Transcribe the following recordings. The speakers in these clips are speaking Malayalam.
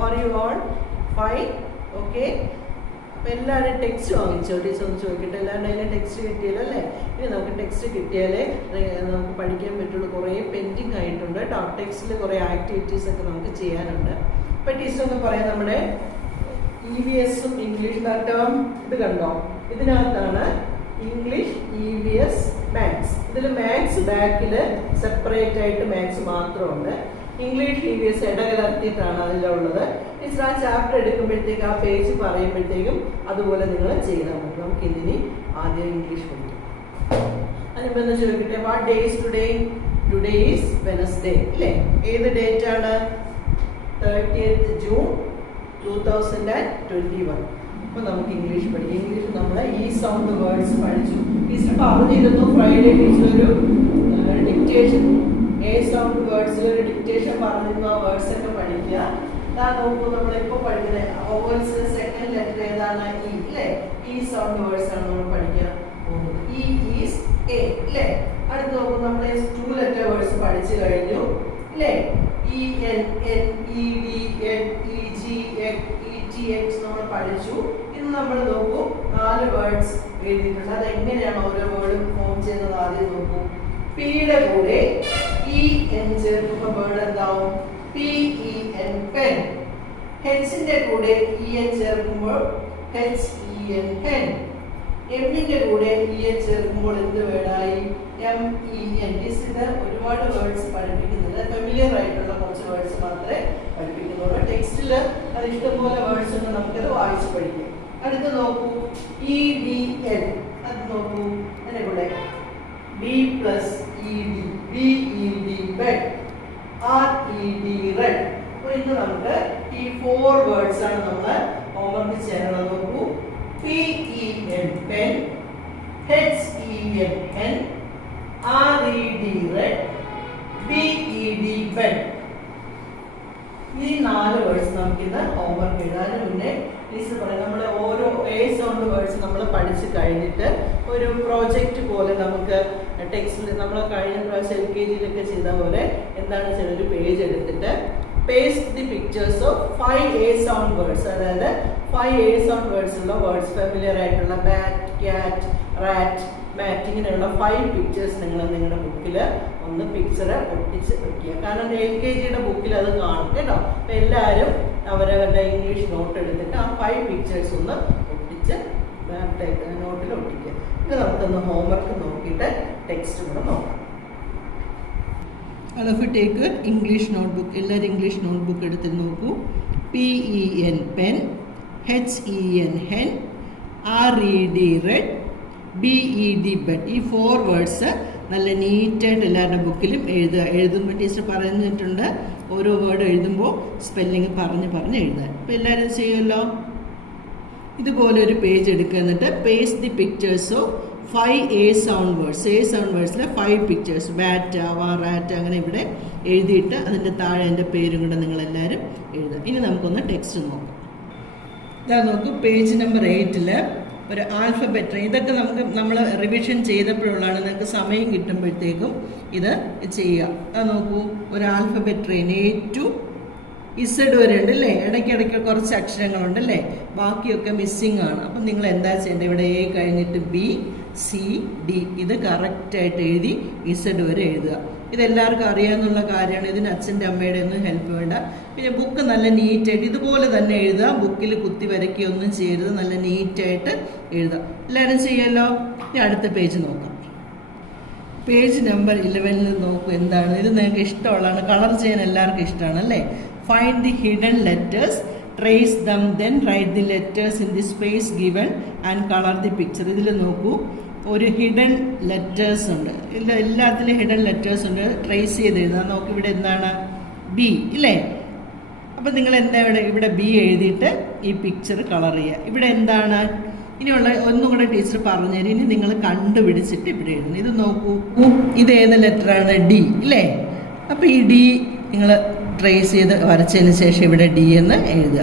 How are you all? Fine. Okay. അപ്പോൾ എല്ലാവരും ടെക്സ്റ്റ് വാങ്ങിച്ചോ? ടീച്ചർ ഒന്ന് ചോദിക്കട്ടെ, എല്ലാവരുടെ അതിലെ ടെക്സ്റ്റ് കിട്ടിയല്ലോ അല്ലേ? ഇനി നമുക്ക് ടെക്സ്റ്റ് കിട്ടിയാലേ നമുക്ക് പഠിക്കാൻ പറ്റുള്ളൂ. കുറേ പെൻഡിങ് ആയിട്ടുണ്ട് കേട്ടോ. ടെക്സ്റ്റിൽ കുറേ ആക്ടിവിറ്റീസ് ഒക്കെ നമുക്ക് ചെയ്യാനുണ്ട്. അപ്പോൾ ടീച്ചർ ഒന്ന് പറയാം, നമ്മുടെ EVSും ഇംഗ്ലീഷ് ടേം ഇത് കണ്ടോ? ഇതിനകത്താണ് ഇംഗ്ലീഷ്, EVS, മാത്സ്. ഇതിൽ മാത്സ് ബാക്കിൽ സെപ്പറേറ്റ് ആയിട്ട് മാത്സ് മാത്രമുണ്ട്. ഇംഗ്ലീഷ് EVS ഇടകലർത്തിയിട്ടാണ് അതിലുള്ളത്. ടീച്ചർ ആ ചാപ്റ്റർ എടുക്കുമ്പോഴത്തേക്ക് ആ പേജ് പറയുമ്പോഴത്തേക്കും അതുപോലെ നിങ്ങൾ ചെയ്താൽ മതി. നമുക്ക് ഇതിനി ആദ്യം ഇംഗ്ലീഷ് പഠിക്കാം. അതിനിപ്പോൾ ഒന്ന് ചോദിക്കട്ടെ, what day is today? Today is Wednesday അല്ലേ? ഏത് ഡേറ്റ് ആണ്? 30th June 2021. അപ്പോൾ നമുക്ക് ഇംഗ്ലീഷ് പഠിക്കാം. ഇംഗ്ലീഷ് നമ്മൾ ഈ സൗണ്ട് വേർഡ്സ് പഠിച്ചു. ടീച്ചർ പറഞ്ഞിരുന്നു ഫ്രൈഡേ ടീച്ചർ ഒരു ഡിക്റ്റേഷൻ, എ സൗണ്ട് വേർഡ്സിൽ ഒരു ഡിക്റ്റേഷൻ പറഞ്ഞിരുന്നു. ആ വേർഡ്സ് ഒക്കെ പഠിക്കുക. അതാ നോക്കൂ, നമ്മളിപ്പോൾ പഠിക്കുന്നത് വോവൽസിന്റെ സെക്കൻഡ് ലെറ്റർ ഏതാണ്? ഇ അല്ലേ? ഈ സൗണ്ട് വേർഡ്സ് ആണ് നമ്മൾ പഠിക്കാൻ പോകുന്നത്. ഇ ഈസ് എ അല്ലേ? അടുത്ത് നോക്കൂ, നമ്മൾ 2 ലെറ്റർ വേർഡ്സ് പഠിച്ചു കഴിഞ്ഞു അല്ലേ? EN, NED, NEG, ETH നമ്മൾ പഠിച്ചു. ഇന്ന് നമ്മൾ നോക്കൂ 4 വേർഡ്സ് എഴുതിയിട്ടുണ്ട്. അതെങ്ങനെയാണ് ഓരോ വേർഡും ഫോം ചെയ്യുന്നത് ആദ്യം നോക്കൂ. പിയുടെ കൂടെ EN ചേർക്കുമ്പോൾ വേർഡ് എന്താവും? PEN, pen. ഹെച്ചിന്റെ കൂടെ EN ചേർക്കുമ്പോൾ HEN, ഹെൻ. എമ്മിന്റെ കൂടെ EN ചേർക്കുമ്പോൾ എന്ത് വേർഡായി? MEN. ഇത് ഒരുപാട് വേർഡ്സ് പഠിപ്പിക്കുന്നുണ്ട്. ഫെമിലിയർ ആയിട്ടുള്ള കുറച്ച് വേർഡ്സ് മാത്രമേ പഠിപ്പിക്കുന്നുള്ളൂ. ടെക്സ്റ്റിൽ അത് ഇഷ്ടംപോലെ വേർഡ്സ് ഉണ്ട്, നമുക്കത് വായിച്ച് പഠിക്കാം. അടുത്ത് നോക്കൂ, EDL. അത് നോക്കൂ, അതിന്റെ കൂടെ B+ED, BED, bed. RED, red. അപ്പോൾ ഇന്ന് നമുക്ക് ഈ 4 വേർഡ്സ് ആണ് നമ്മൾ ഹോംവർക്ക് ചെയ്യണം. നോക്കൂ, PEN, pen. HEN, hen. RED, red. BED, bed. ഈ 4 വേർഡ്സ് നമുക്കിന്ന് ഹോംവർക്ക് എഴുതാനും മുന്നേ ടീച്ചർ പറയാം, നമ്മൾ ഓരോ എ സൗണ്ട് വേർഡ്സ് നമ്മൾ പഠിച്ചു കഴിഞ്ഞിട്ട് ഒരു പ്രോജക്റ്റ് പോലെ നമുക്ക് ടെക്സ്റ്റിൽ നമ്മൾ കഴിഞ്ഞ പ്രാവശ്യം LKG ചെയ്ത പോലെ എന്താണ് ചെയ്യുക, ഒരു പേജ് എടുത്തിട്ട് paste the pictures of 5 A sound words. അതായത് 5 A sound words ഉള്ള വേർഡ്സ്, ഫെമിലിയർ ആയിട്ടുള്ള ബാറ്റ്, ക്യാറ്റ്, റാറ്റ്, മാറ്റ്, ഇങ്ങനെയുള്ള 5 പിക്ചേഴ്സ് നിങ്ങൾ നിങ്ങളുടെ ബുക്കിൽ ഒന്ന് പിക്ചർ ഒട്ടിച്ച് വയ്ക്കുക. കാരണം LKGയുടെ ബുക്കിൽ അത് കാണും കേട്ടോ. അപ്പം എല്ലാവരും അവരവരുടെ ഇംഗ്ലീഷ് നോട്ട് എടുത്തിട്ട് ആ 5 പിക്ചേഴ്സ് ഒന്ന് ഒട്ടിച്ച് നോട്ടിൽ ഒട്ടിക്കുക. ഇത് നമുക്കൊന്ന് ഹോംവർക്ക് നോക്കിയിട്ട് ടെക്സ്റ്റ് കൂടെ നോക്കാം. അളവ് ടേക്ക് ഇംഗ്ലീഷ് നോട്ട്ബുക്ക്. എല്ലാവരും ഇംഗ്ലീഷ് നോട്ട്ബുക്ക് എടുത്ത് നോക്കൂ. PEN, pen. HEN, hen. RED, red. BED, bed. ഈ 4 വേർഡ്സ് നല്ല നീറ്റായിട്ട് എല്ലാവരുടെ ബുക്കിലും എഴുതുക. എഴുതുമ്പോൾ ടീച്ചർ പറഞ്ഞിട്ടുണ്ട് ഓരോ വേർഡ് എഴുതുമ്പോൾ സ്പെല്ലിങ് പറഞ്ഞ് എഴുതാൻ. അപ്പോൾ എല്ലാവരും ചെയ്യുമല്ലോ. ഇതുപോലെ ഒരു പേജ് എടുക്കുക. എന്നിട്ട് paste the pictures of 5 A sound words. A sound wordsലെ 5 pictures, bat, rat, അങ്ങനെ ഇവിടെ എഴുതിയിട്ട് അതിൻ്റെ താഴെ എൻ്റെ പേരും കൂടെ നിങ്ങളെല്ലാവരും എഴുതുക. ഇനി നമുക്കൊന്ന് ടെക്സ്റ്റ് നോക്കാം. ഇതാ നോക്കൂ, പേജ് നമ്പർ 8 ഒരു ആൽഫബറ്റ്. ഇതൊക്കെ നമ്മൾ റിവിഷൻ ചെയ്തപ്പോഴുള്ളതാണ്. നിങ്ങൾക്ക് സമയം കിട്ടുമ്പോഴത്തേക്കും ഇത് ചെയ്യുക. അത് നോക്കൂ, ഒരു alphabet train A to Z വരെ ഉണ്ട് അല്ലേ? ഇടയ്ക്കിടയ്ക്ക് കുറച്ച് അക്ഷരങ്ങളുണ്ട് അല്ലേ? ബാക്കിയൊക്കെ മിസ്സിങ് ആണ്. അപ്പം നിങ്ങൾ എന്താ ചെയ്യേണ്ടത്? ഇവിടെ A കഴിഞ്ഞിട്ട് BCD ഇത് കറക്റ്റായിട്ട് എഴുതി Z വരെ എഴുതുക. ഇതെല്ലാവർക്കും അറിയാമെന്നുള്ള കാര്യമാണ്. ഇതിന് അച്ഛൻ്റെ അമ്മയുടെ ഒന്നും ഹെൽപ്പ് വേണ്ട. പിന്നെ ബുക്ക് നല്ല നീറ്റായിട്ട് ഇതുപോലെ തന്നെ എഴുതുക. ബുക്കിൽ കുത്തി വരയ്ക്കുകയൊന്നും ചെയ്യരുത്. നല്ല നീറ്റായിട്ട് എഴുതുക. എല്ലാവരും ചെയ്യല്ലോ. ഇനി അടുത്ത പേജ് നോക്കാം. പേജ് നമ്പർ 11 നോക്കൂ. എന്താണ് ഇത്? നിങ്ങൾക്ക് ഇഷ്ടമുള്ളതാണ്. കളർ ചെയ്യാൻ എല്ലാവർക്കും ഇഷ്ടമാണ് അല്ലേ? Find the hidden letters, trace them, then write the letters in the space given and colour the picture. ഇതിൽ നോക്കൂ, ഒരു ഹിഡൻ ലെറ്റേഴ്സ് ഉണ്ട്. എല്ലാത്തിലും ഹിഡൻ ലെറ്റേഴ്സ് ഉണ്ട്. ട്രേസ് ചെയ്ത് എഴുതാം. നോക്ക്, ഇവിടെ എന്താണ്? B ഇല്ലേ? അപ്പം നിങ്ങൾ എന്താ ഇവിടെ B എഴുതിയിട്ട് ഈ പിക്ചർ കളർ ചെയ്യുക. ഇവിടെ എന്താണ്? ഇനിയുള്ള ഒന്നും കൂടെ ടീച്ചർ പറഞ്ഞുതരും. ഇനി നിങ്ങൾ കണ്ടുപിടിച്ചിട്ട് ഇവിടെ എഴുതുന്നു. ഇത് നോക്കൂ, ഇത് ഏത് ലെറ്ററാണ്? D ഇല്ലേ? അപ്പോൾ ഈ D നിങ്ങൾ ട്രേസ് ചെയ്ത് വരച്ചതിന് ശേഷം ഇവിടെ D എന്ന് എഴുതുക.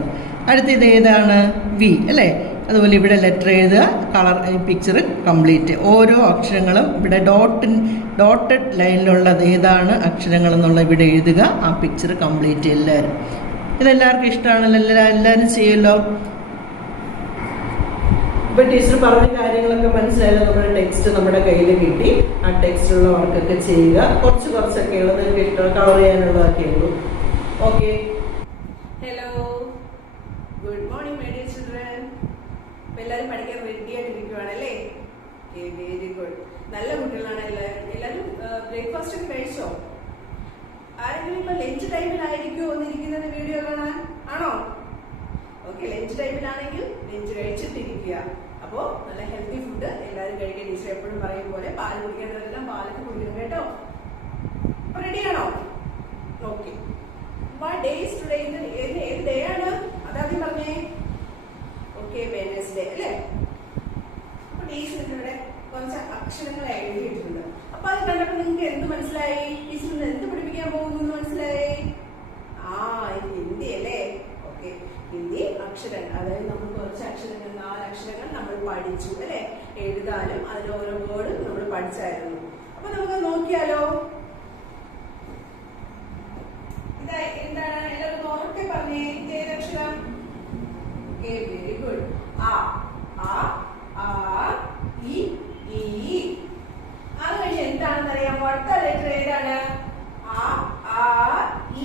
അടുത്ത ഇത് ഏതാണ്? V അല്ലേ? അതുപോലെ ഇവിടെ ലെറ്റർ എഴുതുക. Colour picture complete. ഓരോ അക്ഷരങ്ങളും ഇവിടെ ഡോട്ടഡ് ലൈനിലുള്ളത് ഏതാണ് അക്ഷരങ്ങൾ എന്നുള്ള ഇവിടെ എഴുതുക. ആ പിക്ചർ കംപ്ലീറ്റ് എല്ലാവരും. ഇതെല്ലാവർക്കും ഇഷ്ടമാണല്ലോ, എല്ലാവരും ചെയ്യുമല്ലോ. ഇപ്പൊ ടീച്ചർ പറഞ്ഞ കാര്യങ്ങളൊക്കെ മനസ്സിലായാലും നമ്മുടെ ടെക്സ്റ്റ് നമ്മുടെ കയ്യിൽ കിട്ടി. ആ ടെക്സ്റ്റിലുള്ള വർക്കൊക്കെ ചെയ്യുക. കുറച്ചൊക്കെ ഉള്ളത് നിങ്ങൾക്ക് ഇഷ്ടം കവർ ചെയ്യാനുള്ളതൊക്കെ ഉള്ളൂ. Okay. Hello, good morning my dear children. എല്ലാവരും പഠിക്കാൻ റെഡി ആയിട്ടിരിക്കുവാണല്ലേ? Very good. നല്ല കുട്ടികളാണ് എല്ലാവരും ബ്രേക്ക്ഫാസ്റ്റ് ഒക്കെ കഴിച്ചോ? ആരെങ്കിലും ഇപ്പൊ ലഞ്ച് ടൈമിലായിരിക്കുമോ വന്നിരിക്കുന്നത് വീഡിയോ കാണാൻ? ആണോ? ഓക്കെ, ലഞ്ച് ടൈമിലാണെങ്കിൽ ലഞ്ച് കഴിച്ചിട്ടിരിക്കുക. അപ്പോ നല്ല ഹെൽത്തി ഫുഡ് എല്ലാവരും കഴിക്കാൻ. ടീച്ചർ എപ്പോഴും പറയും പോലെ പാല് കുടിക്കേണ്ടവരെല്ലാം പാലൊക്കെ കുടിക്കണം കേട്ടോ. അപ്പൊ റെഡിയാണോ? Okay. What day is today? ഏത് ഡേ ആണ്? അതാദ്യം പറഞ്ഞേ. ഓക്കെ, വെനസ്ഡേ അല്ലേ? അപ്പൊ ടീച്ചർ ഇവിടെ കുറച്ച് അക്ഷരങ്ങൾ എഴുതിയിട്ടുണ്ട്. അപ്പൊ അത് കണ്ടപ്പോ നിങ്ങൾക്ക് എന്ത് മനസ്സിലായി? ടീച്ചർ എന്ത് പഠിപ്പിക്കാൻ പോകുന്നു മനസ്സിലായി? ഹിന്ദി അല്ലേ? ഓക്കെ, ഹിന്ദി അക്ഷരങ്ങൾ, അതായത് നമ്മൾ കുറച്ച് അക്ഷരങ്ങൾ 4 അക്ഷരങ്ങൾ നമ്മൾ പഠിച്ചു അല്ലെ? എഴുതാനും അതിൽ ഓരോ വേർഡും നമ്മൾ പഠിച്ചായിരുന്നു. അപ്പൊ നമുക്ക് നോക്കിയാലോ? എന്താണ്? എല്ലാവരും ഉറക്കെ പറഞ്ഞേ. ഏതക്ഷരം? Okay, very good. ആ ഇ ഈ. അത് കഴിഞ്ഞ് എന്താണെന്ന് അറിയാമോ? അടുത്ത ലെറ്റർ ഏതാണ്? ആ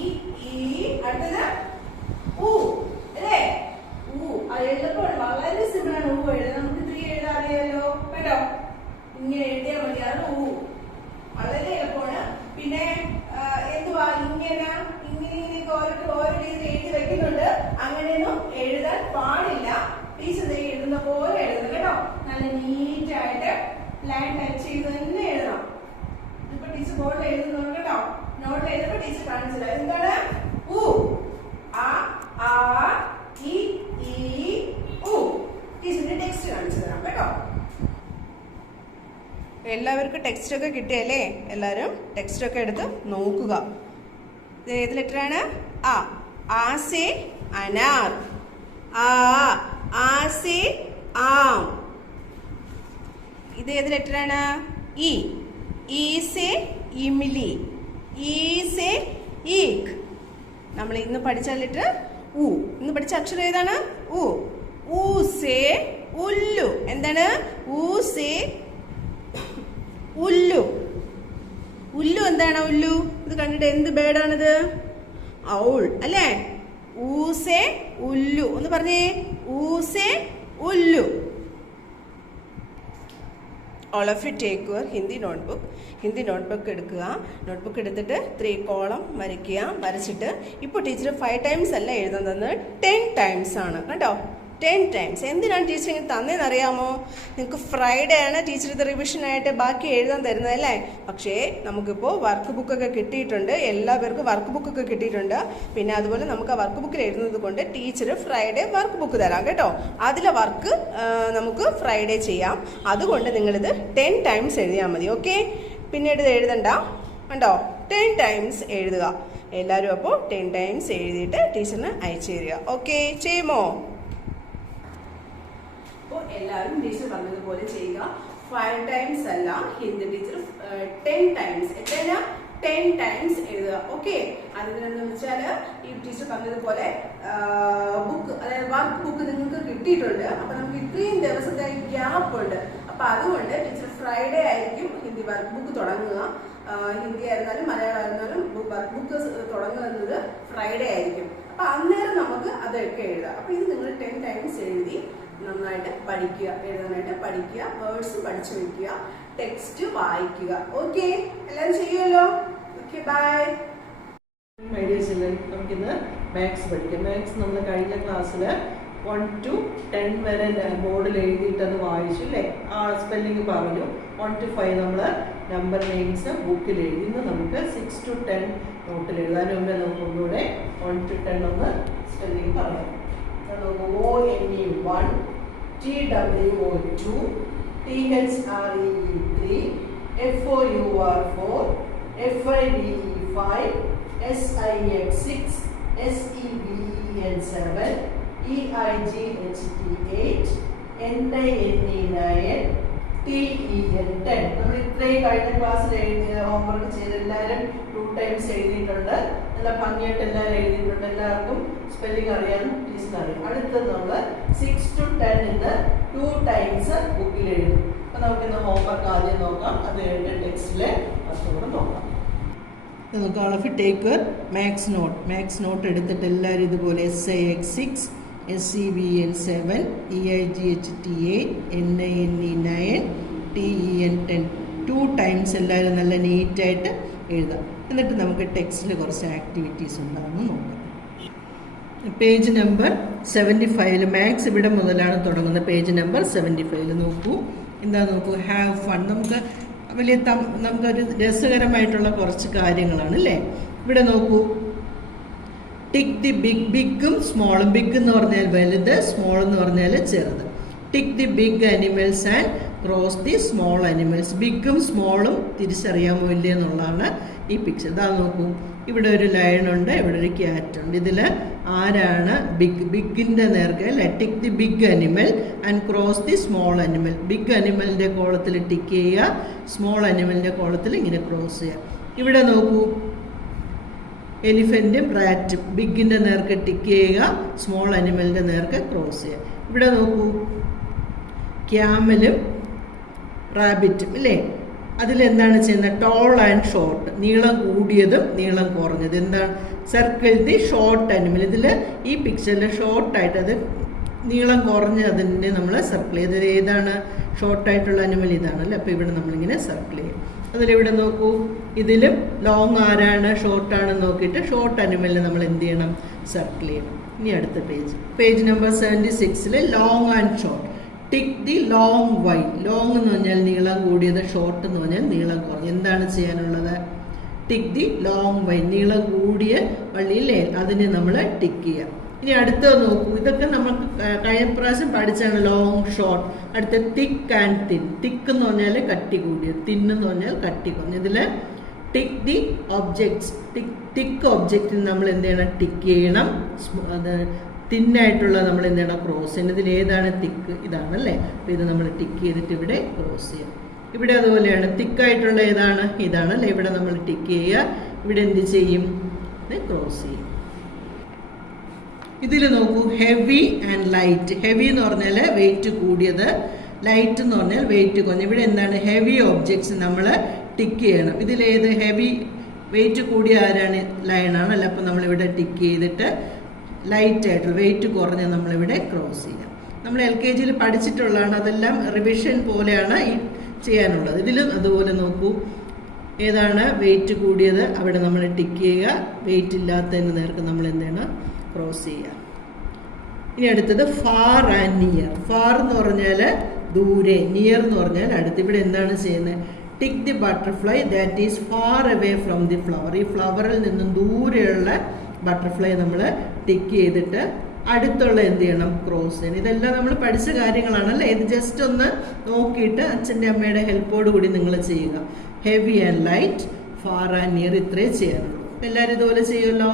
ഇ ഈ. അടുത്തത് ഉ അല്ലേ? അത് എളുപ്പമാണ്, വളരെ സിമ്പിൾ ആണ്. എഴുതാൻ നമുക്ക് 3 എഴുതാൻ അറിയാലോ കേട്ടോ. ഇങ്ങനെ എഴുതിയാൽ മതി. അത് വളരെ എളുപ്പമാണ്. പിന്നെ എന്തുവാ ഇങ്ങനെ ഓരോ രീതി എഴുതി വെക്കുന്നുണ്ട്. അങ്ങനെയൊന്നും എഴുതാൻ പാടില്ല. ടീച്ചർ എഴുതുന്ന പോലെ എഴുതണം കേട്ടോ. നല്ല നീറ്റായിട്ട് പ്ലാൻ ടൈപ്പ് ചെയ്ത് തന്നെ എഴുതണം. ഇപ്പൊ ടീച്ചർ ബോർഡിൽ എഴുതുന്നുണ്ട് കേട്ടോ. നോട്ടിൽ എഴുതുമ്പോ ടീച്ചർ കാണിച്ചില്ല. എന്താണ്? ഇ ഈ ഉ. ടീച്ചറിന്റെ ടെക്സ്റ്റ് കാണിച്ചു തരാം കേട്ടോ. എല്ലാവർക്കും ടെക്സ്റ്റ് ഒക്കെ കിട്ടിയല്ലേ? എല്ലാവരും ടെക്സ്റ്റ് ഒക്കെ എടുത്ത് നോക്കുക. ഇത് ഏത് ലെറ്ററാണ്? ആ സേ അനാർ. ആ സേ ആം. ഇത് ഏത് ലെറ്ററാണ്? ഈ സേ ഇമിലി. ഈ സേ ഈക്. നമ്മൾ ഇന്ന് പഠിച്ച ലെറ്റർ ഉ. ഇന്ന് പഠിച്ച അക്ഷരം ഏതാണ്? ഉ സേ ഉല്ലു. എന്താണ്? ഉ സേ ഉല്ലു. ഉല്ലു എന്താണ്? ഉല്ലു ഇത് കണ്ടിട്ട് എന്ത് ബേർഡാണിത്? ഔൾ അല്ലേ? ഊസേ ഉല്ലു. ഒന്ന് പറഞ്ഞേ. ഊസേ ഉല്ലു. All of you take your Hindi notebook. Hindi notebook എടുക്കുക. നോട്ട്ബുക്ക് എടുത്തിട്ട് 3 കോളം വരയ്ക്കുക. വരച്ചിട്ട് ഇപ്പോൾ ടീച്ചർ 5 ടൈംസ് അല്ല എഴുതുന്നത്, 10 ടൈംസ് ആണ് കേട്ടോ. 10 ടൈംസ്. എന്തിനാണ് ടീച്ചർ ഇങ്ങനെ തന്നേന്ന് അറിയാമോ? നിങ്ങൾക്ക് ഫ്രൈഡേ ആണ് ടീച്ചർ ഇത് റിവിഷനായിട്ട് ബാക്കി എഴുതാൻ തരുന്നത് അല്ലേ? പക്ഷേ നമുക്കിപ്പോൾ വർക്ക് ബുക്കൊക്കെ കിട്ടിയിട്ടുണ്ട്. എല്ലാവർക്കും വർക്ക് ബുക്കൊക്കെ കിട്ടിയിട്ടുണ്ട്. പിന്നെ അതുപോലെ നമുക്ക് ആ വർക്ക് ബുക്കിൽ എഴുതുന്നത് കൊണ്ട് ടീച്ചർ ഫ്രൈഡേ വർക്ക് ബുക്ക് തരാം കേട്ടോ. അതിലെ വർക്ക് നമുക്ക് ഫ്രൈഡേ ചെയ്യാം. അതുകൊണ്ട് നിങ്ങളിത് 10 ടൈംസ് എഴുതിയാൽ മതി. ഓക്കെ, പിന്നീട് ഇത് എഴുതണ്ട കണ്ടോ. 10 ടൈംസ് എഴുതുക എല്ലാവരും. അപ്പോൾ 10 ടൈംസ് എഴുതിയിട്ട് ടീച്ചറിന് അയച്ചു തരിക. ഓക്കെ, ചെയ്യുമോ? എല്ലാവരും ടീച്ചർ പറഞ്ഞതുപോലെ ചെയ്യുക. 5 ടൈംസ് അല്ല, ഹിന്ദി ടീച്ചർ 10 ടൈംസ്. എത്രയാ? 10 ടൈംസ് എഴുതുക. ഓക്കെ, അതിനെന്ന് വെച്ചാല് ഈ ടീച്ചർ പറഞ്ഞതുപോലെ ബുക്ക്, അതായത് വർക്ക് ബുക്ക് നിങ്ങൾക്ക് കിട്ടിയിട്ടുണ്ട്. അപ്പൊ നമുക്ക് ഇത്രയും ദിവസത്തെ ഗ്യാപ്പ് ഉണ്ട്. അപ്പൊ അതുകൊണ്ട് ടീച്ചർ ഫ്രൈഡേ ആയിരിക്കും ഹിന്ദി വർക്ക് ബുക്ക് തുടങ്ങുക. ഹിന്ദി ആയിരുന്നാലും മലയാളം ആയിരുന്നാലും വർക്ക് ബുക്ക് തുടങ്ങുന്നത് ഫ്രൈഡേ ആയിരിക്കും. അപ്പൊ അന്നേരം നമുക്ക് അതൊക്കെ എഴുതാം. അപ്പൊ ഇത് നിങ്ങൾ 10 ടൈംസ് എഴുതി നന്നായിട്ട് പഠിക്കുക, എഴുതാനായിട്ട് പഠിക്കുക, വേർഡ്സ് പഠിച്ചു വെക്കുക, ടെക്സ്റ്റ് വായിക്കുക. ഓക്കെ, എല്ലാവരും ചെയ്യുമല്ലോ? Okay, bye. My dear children, നമുക്കിന്ന് മാത്സ് പഠിക്കാം. മാത്സ് നമ്മൾ കഴിഞ്ഞ ക്ലാസ്സിൽ 1 to 10 വരെ ബോർഡിൽ എഴുതിയിട്ടത് വായിച്ചു അല്ലേ? ആ സ്പെല്ലിംഗ് പറഞ്ഞു. 1 to 5 നമ്മൾ നമ്പർ നെയിംസ് ബുക്കിൽ എഴുതി. ഇന്ന് നമുക്ക് 6 to 10 നോട്ടിൽ എഴുതാനും മുമ്പേ നമുക്ക് ഒന്നുകൂടെ 1 to 10 ഒന്ന് സ്പെല്ലിംഗ് പറയാം. ONE1, TWO2, THREE3, FOUR4, FIDE5, SIX6, SEVEN7, EIGHT8, NINE9, TEN 10. നമ്മൾ ഇത്രയും കഴിഞ്ഞ ക്ലാസ്സിൽ എഴുതിയ ഹോംവർക്ക് ചെയ്ത് എല്ലാവരും 2 times എഴുതിയിട്ടുണ്ട്. നല്ല ഭംഗിയായിട്ട് എല്ലാവരും എഴുതിയിട്ടുണ്ട്. എല്ലാവർക്കും സ്പെല്ലിംഗ് അറിയാം, ടീച്ചർ അറിയാം. അടുത്തത് നമ്മൾ 6 to 10 ഇന്ന് 2 times ബുക്കിൽ എഴുതും. അപ്പൊ നമുക്ക് ഇന്ന് ഹോംവർക്ക് ആദ്യം നോക്കാം, അത് കഴിഞ്ഞിട്ട് ടെക്സ്റ്റിലെ വസ്തുക്കൂടെ നോക്കാം. നമുക്ക് all of you take your max note എടുത്തിട്ട് എല്ലാവരും ഇതുപോലെ SIX 6, SEVN 7, EIGH 8, NINE 9, TEN 10 2 times എല്ലാവരും നല്ല നീറ്റായിട്ട് എഴുതാം. എന്നിട്ട് നമുക്ക് ടെക്സ്റ്റിൽ കുറച്ച് ആക്ടിവിറ്റീസ് ഉണ്ടാകുമെന്ന് നോക്കാം. പേജ് നമ്പർ 75 മാത്സ് ഇവിടെ മുതലാണ് തുടങ്ങുന്നത്. പേജ് നമ്പർ 75 നോക്കൂ. എന്താ നോക്കൂ, ഹാവ് ഫൺ. നമുക്കൊരു രസകരമായിട്ടുള്ള കുറച്ച് കാര്യങ്ങളാണ് അല്ലേ. ഇവിടെ നോക്കൂ, ടിക്ക് ദി ബിഗ്. ബിഗും സ്മോളും. ബിഗ് എന്ന് പറഞ്ഞാൽ വലുത്, സ്മോൾ എന്ന് പറഞ്ഞാൽ ചെറുത്. Tick the big animals and cross the small animals. ബിഗും സ്മോളും തിരിച്ചറിയാമോ ഇല്ലേ എന്നുള്ളതാണ് ഈ പിക്ചർ. ഇതാ നോക്കൂ, ഇവിടെ ഒരു ലയൺ ഉണ്ട്, ഇവിടെ ഒരു ക്യാറ്റ് ഉണ്ട്. ഇതിൽ ആരാണ് ബിഗ്? ബിഗിൻ്റെ നേർക്ക് അല്ലെ. Tick the big animal and cross the small animal. Big അനിമലിൻ്റെ കോളത്തിൽ ടിക്ക് ചെയ്യുക, സ്മോൾ അനിമലിൻ്റെ കോളത്തിൽ ഇങ്ങനെ ക്രോസ് ചെയ്യുക. ഇവിടെ നോക്കൂ, എലിഫൻറ്റും റാറ്റും. ബിഗിൻ്റെ നേർക്ക് ടിക്ക് ചെയ്യുക, സ്മോൾ അനിമലിൻ്റെ നേർക്ക് ക്രോസ് ചെയ്യുക. ഇവിടെ നോക്കൂ, ക്യാമലും റാബിറ്റും ഇല്ലേ. അതിലെന്താണ് ചെയ്യുന്നത്? Tall and short. നീളം കൂടിയതും നീളം കുറഞ്ഞത്. എന്താണ്? Circle the short animal. ഇതിൽ ഈ പിക്ചറിൽ ഷോർട്ടായിട്ട്, അത് നീളം കുറഞ്ഞ അതിൻ്റെ നമ്മൾ സർക്കിൾ ചെയ്ത്. ഏതാണ് ഷോർട്ടായിട്ടുള്ള അനിമൽ? ഇതാണല്ലേ. അപ്പോൾ ഇവിടെ നമ്മളിങ്ങനെ സർക്കിൾ ചെയ്യും. അതിലിവിടെ നോക്കൂ, ഇതിലും ലോങ് ആരാണ് ഷോർട്ടാണെന്ന് നോക്കിയിട്ട് ഷോർട്ട് അനിമലിനെ നമ്മൾ എന്ത് ചെയ്യണം? സർക്കിൾ ചെയ്യണം. ഇനി അടുത്ത page number 76 long and short. Tick the long why. Long എന്ന് പറഞ്ഞാൽ നീളം കൂടിയത്, ഷോർട്ട് എന്ന് പറഞ്ഞാൽ നീളം കുറഞ്ഞത്. എന്താണ് ചെയ്യാനുള്ളത്? Tick the long why. നീളം കൂടിയ വള്ളിയില്ലേ, അതിനെ നമ്മൾ ടിക്ക് ചെയ്യാം. ഇനി അടുത്തത് നോക്കൂ, ഇതൊക്കെ നമുക്ക് കഴിഞ്ഞ പ്രാവശ്യം പഠിച്ചാണ്. Long short. അടുത്ത തിക്ക് ആൻഡ് തിൻ. തിക്ക് എന്ന് പറഞ്ഞാൽ കട്ടി കൂടിയത്, തിൻ എന്ന് പറഞ്ഞാൽ കട്ടി കുറഞ്ഞത്. ഇതിൽ ടിക്ക് ദി ഒബ്ജക്ട്സ്. തിക്ക് ഒബ്ജക്റ്റിന് നമ്മൾ എന്ത് ചെയ്യണം? ടിക്ക് ചെയ്യണം. അത് തിന്നായിട്ടുള്ള നമ്മൾ എന്ത് ചെയ്യണം? ക്രോസ് ചെയ്യണം. ഇതിൽ ഏതാണ് തിക്ക്? ഇതാണല്ലേ. അപ്പോൾ ഇത് നമ്മൾ ടിക്ക് ചെയ്തിട്ട് ഇവിടെ ക്രോസ് ചെയ്യാം. ഇവിടെ അതുപോലെയാണ്. തിക്കായിട്ടുള്ള ഏതാണ്? ഇതാണല്ലേ. ഇവിടെ നമ്മൾ ടിക്ക് ചെയ്യുക, ഇവിടെ എന്ത് ചെയ്യും? ക്രോസ് ചെയ്യും. ഇതിൽ നോക്കൂ, ഹെവി ആൻഡ് ലൈറ്റ്. ഹെവി എന്ന് പറഞ്ഞാൽ വെയിറ്റ് കൂടിയത്, ലൈറ്റ് എന്ന് പറഞ്ഞാൽ വെയിറ്റ് കുറഞ്ഞത്. ഇവിടെ എന്താണ്? ഹെവി ഒബ്ജക്ട്സ് നമ്മൾ ടിക്ക് ചെയ്യണം. ഇതിലേത് ഹെവി? വെയിറ്റ് കൂടിയ ആരാണ്? ലയണാണ് അല്ല. അപ്പോൾ നമ്മളിവിടെ ടിക്ക് ചെയ്തിട്ട് ലൈറ്റ് ആയിട്ടുള്ള വെയിറ്റ് കുറഞ്ഞ് നമ്മളിവിടെ ക്രോസ് ചെയ്യാം. നമ്മൾ LKG പഠിച്ചിട്ടുള്ളതാണ്, അതെല്ലാം റിവിഷൻ പോലെയാണ് ഈ ചെയ്യാനുള്ളത്. ഇതിലും അതുപോലെ നോക്കൂ, ഏതാണ് വെയിറ്റ് കൂടിയത്? അവിടെ നമ്മൾ ടിക്ക് ചെയ്യുക. വെയിറ്റ് ഇല്ലാത്തതിന് നേർക്ക് നമ്മൾ എന്ത് ചെയ്യണം? ക്രോസ് ചെയ്യുക. ഇനി അടുത്തത് ഫാർ ആൻഡ് നിയർ. ഫാർ എന്ന് പറഞ്ഞാൽ ദൂരെ, നിയർ എന്ന് പറഞ്ഞാൽ അടുത്ത്. ഇവിടെ എന്താണ് ചെയ്യുന്നത്? Tick the butterfly that is far away from the flower. ഈ ഫ്ലവറിൽ നിന്നും ദൂരെയുള്ള ബട്ടർഫ്ലൈ നമ്മൾ ടിക്ക് ചെയ്തിട്ട് അടുത്തുള്ള എന്ത് ചെയ്യണം? ക്രോസ് ചെയ്യണം. ഇതെല്ലാം നമ്മൾ പഠിച്ച കാര്യങ്ങളാണല്ലേ. ഇത് ജസ്റ്റ് ഒന്ന് നോക്കിയിട്ട് അച്ഛൻ്റെ അമ്മയുടെ ഹെൽപ്പോട് കൂടി നിങ്ങൾ ചെയ്യുക. Heavy and light, far and near, ഇത്രേ ചെയ്യാനുള്ളൂ. എല്ലാവരും ഇതുപോലെ ചെയ്യുമല്ലോ.